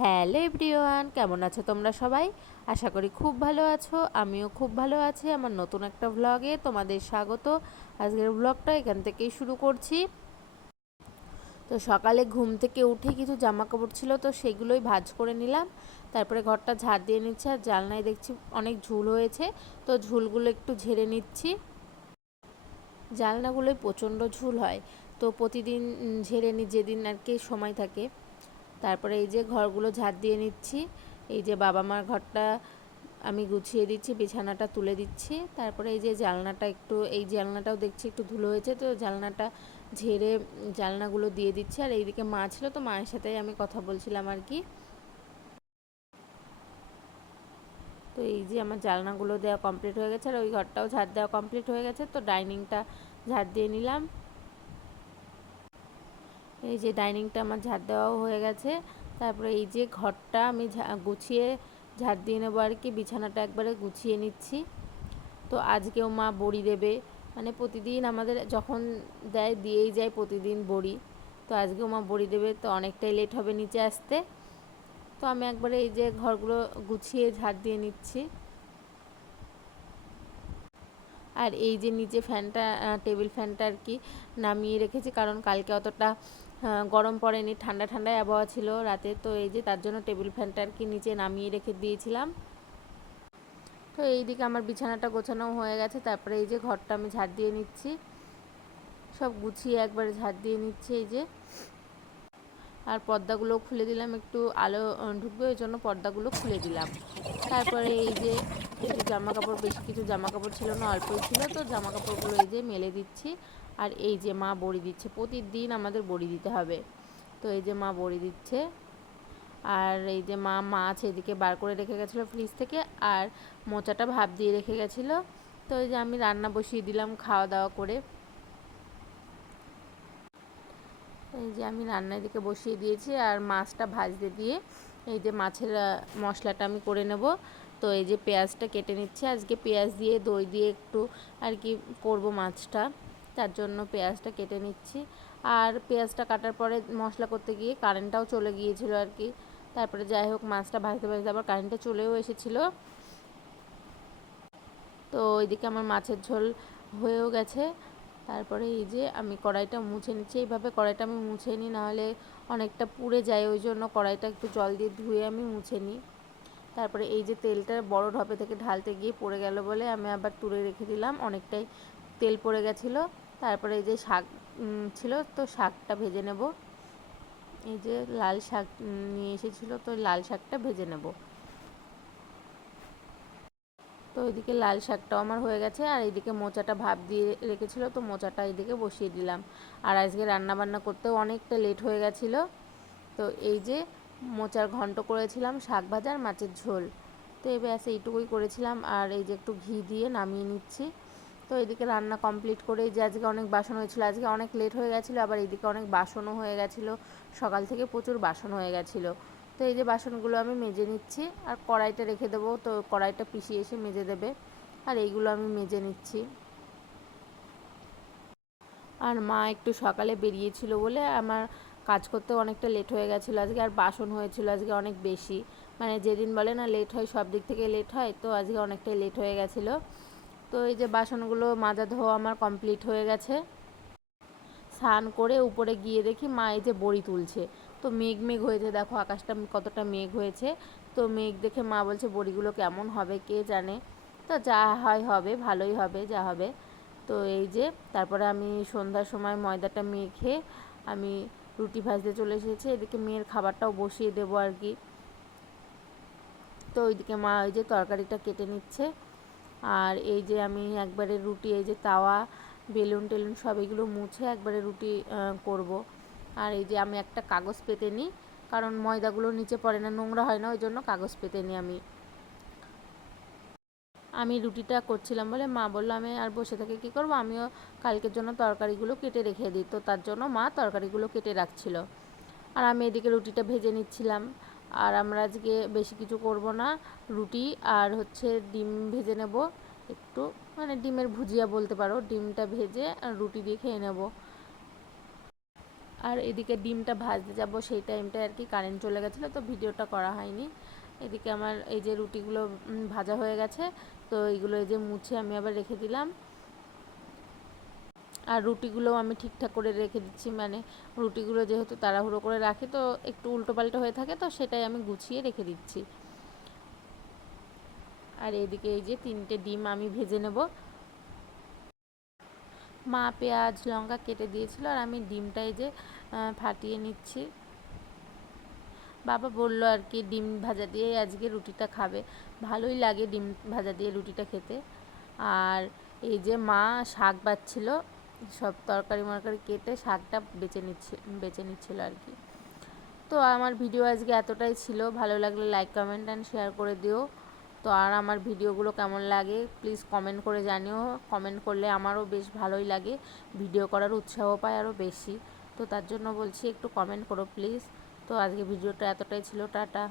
Hello everyone, কেমন আছো তোমরা সবাই? আশা করি খুব ভালো আছো। আমিও খুব ভালো আছি। আমার নতুন একটা ভ্লগে তোমাদের স্বাগত। আজকের ভ্লগটা এখান থেকেই শুরু করছি। তো সকালে ঘুম থেকে উঠে কিছু জামা কাপড় ছিল, তো সেগুলোই ভাঁজ করে নিলাম। তারপরে ঘরটা ঝাড় দিয়ে নিচ্ছি। আর জানলায় দেখছি অনেক ঝুল হয়েছে, তো ঝুলগুলো একটু ঝেড়ে নিচ্ছি। জানলাগুলোয় প্রচণ্ড ঝুল হয়, তো প্রতিদিন ঝেড়ে নিই যেদিন আর কি সময় থাকে। তারপরে এই যে ঘরগুলো ঝাড় দিয়ে নিচ্ছি। এই যে বাবা মার ঘরটা আমি গুছিয়ে দিচ্ছি, বিছানাটা তুলে দিচ্ছি। তারপরে এই যে জানলাটা এই জানলাটাও দেখছি একটু ধুলো হয়েছে, তো জানলাটা ঝেড়ে জানলাগুলো দিয়ে দিচ্ছি। আর এইদিকে মা ছিল, তো মায়ের সাথেই আমি কথা বলছিলাম আর কি। তো এই যে আমার জানলাগুলো দেওয়া কমপ্লিট হয়ে গেছে, আর ওই ঘরটাও ঝাড় দেওয়া কমপ্লিট হয়ে গেছে। তো ডাইনিংটা ঝাড় দিয়ে নিলাম। এই যে ডাইনিংটা আমার ঝাড় দেওয়াও হয়ে গেছে। তারপরে এই যে ঘরটা আমি গুছিয়ে ঝাড় দিয়ে নেবো আর কি। বিছানাটা একবারে গুছিয়ে নিচ্ছি। তো আজকেও মা বড়ি দেবে, মানে প্রতিদিন আমাদের যখন দেয় দিয়েই যায় প্রতিদিন বড়ি। তো আজকেও মা বড়ি দেবে, তো অনেকটাই লেট হবে নিচে আসতে। তো আমি একবারে এই যে ঘরগুলো গুছিয়ে ঝাড় দিয়ে নিচ্ছি। আর এই যে নিচে ফ্যানটা, টেবিল ফ্যানটা আর কি নামিয়ে রেখেছি, কারণ কালকে অতটা গরম পড়েনি, ঠান্ডা ঠান্ডায় আবহাওয়া ছিল রাতে। তো এই যে তার জন্য টেবিল ফ্যানটা আর কি নিচে নামিয়ে রেখে দিয়েছিলাম। তো এইদিকে আমার বিছানাটা গোছানো হয়ে গেছে। তারপরে এই যে ঘরটা আমি ঝাড় দিয়ে নিচ্ছি, সব গুছিয়ে একবারে ঝাড় দিয়ে নিচ্ছি এই যে। আর পর্দাগুলো খুলে দিলাম, একটু আলো ঢুকবে ওই জন্য পর্দাগুলো খুলে দিলাম। তারপরে এই যে কিছু জামা কাপড়, বেশি কিছু জামা কাপড় ছিল না, অল্পই ছিল, তো জামা কাপড়গুলো এই যে মেলে দিচ্ছি। আর এই যে মা বড়ি দিচ্ছে, প্রতিদিন আমাদের বড়ি দিতে হবে। তো এই যে মা বড়ি দিচ্ছে। আর এই যে মা মাছ এদিকে বার করে রেখে গেছিলো ফ্রিজ থেকে, আর মোচাটা ভাপ দিয়ে রেখে গেছিলো। তো এই যে আমি রান্না বসিয়ে দিলাম খাওয়া দাওয়া করে। এই যে আমি রান্নার দিকে বসিয়ে দিয়েছি, আর মাছটা ভাজতে দিয়ে এই যে মাছের মশলাটা আমি করে নেব। তো এই যে পেঁয়াজটা কেটে নিচ্ছি, আজকে পেঁয়াজ দিয়ে দই দিয়ে একটু আর কি করব মাছটা, তার জন্য পেঁয়াজটা কেটে নিচ্ছি। আর পেঁয়াজটা কাটার পরে মশলা করতে গিয়ে কারেন্টটাও চলে গিয়েছিল আর কি। তারপরে যাই হোক মাছটা ভাজতে ভাজতে আবার কারেন্টটা চলেও এসেছিলো। তো ওইদিকে আমার মাছের ঝোল হয়েও গেছে। তারপরে এই যে আমি কড়াইটা মুছে নিচ্ছি। এইভাবে কড়াইটা আমি মুছে নিই, নাহলে অনেকটা পুড়ে যায়, ওই জন্য কড়াইটা একটু জল দিয়ে ধুয়ে আমি মুছে নিই। তারপরে এই যে তেলটা বড় ঢপে থেকে ঢালতে গিয়ে পড়ে গেল বলে আমি আবার তুলে রেখে দিলাম, অনেকটাই তেল পড়ে গেছিলো। তারপরে এই যে শাক ছিল, তো শাকটা ভেজে নেব। এই যে লাল শাক নিয়ে এসেছিলো, তো লাল শাকটা ভেজে নেব। তো ওইদিকে লাল শাকটাও আমার হয়ে গেছে, আর এইদিকে মোচাটা ভাপ দিয়ে রেখেছিলো, তো মোচাটা এইদিকে বসিয়ে দিলাম। আর আজকে রান্না বান্না করতেও অনেকটা লেট হয়ে গেছিলো। তো এই যে মোচার ঘন্ট করেছিলাম, শাক ভাজা আর মাছের ঝোল। তো এই ব্যাস এইটুকুই করেছিলাম। আর এই যে একটু ঘি দিয়ে নামিয়ে নিচ্ছি। তো এদিকে রান্না কমপ্লিট করে এই যে আজকে অনেক বাসন হয়েছিলো, আজকে অনেক লেট হয়ে গেছিলো, আবার এইদিকে অনেক বাসনও হয়ে গেছিলো। সকাল থেকে প্রচুর বাসন হয়ে গেছিলো। তো এই যে বাসনগুলো আমি মেজে নিচ্ছি, আর কড়াইটা রেখে দেবো, তো কড়াইটা পিষিয়ে এসে মেজে দেবে। আর এইগুলো আমি মেজে নিচ্ছি। আর মা একটু সকালে বেরিয়েছিল বলে আমার কাজ করতে অনেকটা লেট হয়ে গেছিলো আজকে। আর বাসন হয়েছিল আজকে অনেক বেশি, মানে যেদিন বলে না লেট হয় সব দিক থেকে লেট হয়, তো আজকে অনেকটাই লেট হয়ে গেছিলো। তো এই যে বাসনগুলো মাজা ধোয়া আমার কমপ্লিট হয়ে গেছে। স্নান করে উপরে গিয়ে দেখি মা এই যে বড়ি তুলছে। তো মেঘ মেঘ হয়েছে, দেখো আকাশটা কতটা মেঘ হয়েছে। তো মেঘ দেখে মা বলছে বড়িগুলো কেমন হবে কে জানে। তো যা হয় হবে, ভালোই হবে যা হবে। তো এই যে তারপরে আমি সন্ধ্যার সময় ময়দাটা মেখে আমি রুটি ভাজতে চলে এসেছি। এদিকে মেয়ের খাবারটাও বসিয়ে দেবো আর কি। তো ওইদিকে মা ওই যে তরকারিটা কেটে নিচ্ছে। আর এই যে আমি একবারে রুটি, এই যে তাওয়া বেলুন টেলুন সব এগুলো মুছে একবারে রুটি করব। আর এই যে আমি একটা কাগজ পেতে নিই, কারণ ময়দাগুলো নিচে পড়ে না, নোংরা হয় না, ওই জন্য কাগজ পেতে নিই আমি রুটিটা করছিলাম বলে মা বললো আমি আর বসে থেকে কী করবো, আমিও কালকের জন্য তরকারিগুলো কেটে রেখে দিই। তো তার জন্য মা তরকারিগুলো কেটে রাখছিল, আর আমি এদিকে রুটিটা ভেজে নিচ্ছিলাম। আর আমরা আজকে বেশি কিছু করব না, রুটি আর হচ্ছে ডিম ভেজে নেব একটু, মানে ডিমের ভুজিয়া বলতে পারো, ডিমটা ভেজে আর রুটি দিয়ে খেয়ে নেব। আর এদিকে ডিমটা ভাজতে যাব সেই টাইমটায় আর কি কারেন্ট চলে গেছিলো, তো ভিডিওটা করা হয়নি। এদিকে আমার এই যে রুটিগুলো ভাজা হয়ে গেছে, তো এইগুলো এই যে মুছে আমি আবার রেখে দিলাম। আর রুটিগুলোও আমি ঠিকঠাক করে রেখে দিচ্ছি, মানে রুটিগুলো যেহেতু তাড়াহুড়ো করে রাখি তো একটু উল্টোপাল্টো হয়ে থাকে, তো সেটাই আমি গুছিয়ে রেখে দিচ্ছি। আর এদিকে এই যে 3টে ডিম আমি ভেজে নেব। মা পেঁয়াজ লঙ্কা কেটে দিয়েছিল আর আমি ডিমটা এই যে ফাটিয়ে নিচ্ছি। বাবা বললো আর কি ডিম ভাজা দিয়ে আজকে রুটিটা খাবে, ভালোই লাগে ডিম ভাজা দিয়ে রুটিটা খেতে। আর এই যে মা শাক বাছছিল, সব তরকারি মরকারি কেটে শাকটা বেছে নিচ্ছিল আর কি। তো আমার ভিডিও আজকে এতটাই ছিল, ভালো লাগলে লাইক কমেন্ট অ্যান্ড শেয়ার করে দিও। তো আর আমার ভিডিওগুলো কেমন লাগে প্লিজ কমেন্ট করে জানিও, কমেন্ট করলে আমারও বেশ ভালোই লাগে, ভিডিও করার উৎসাহ পায় আরও বেশি। তো তার জন্য বলছি একটু কমেন্ট করো প্লিজ। তো আজকে ভিডিওটা এতটাই ছিল, টাটা।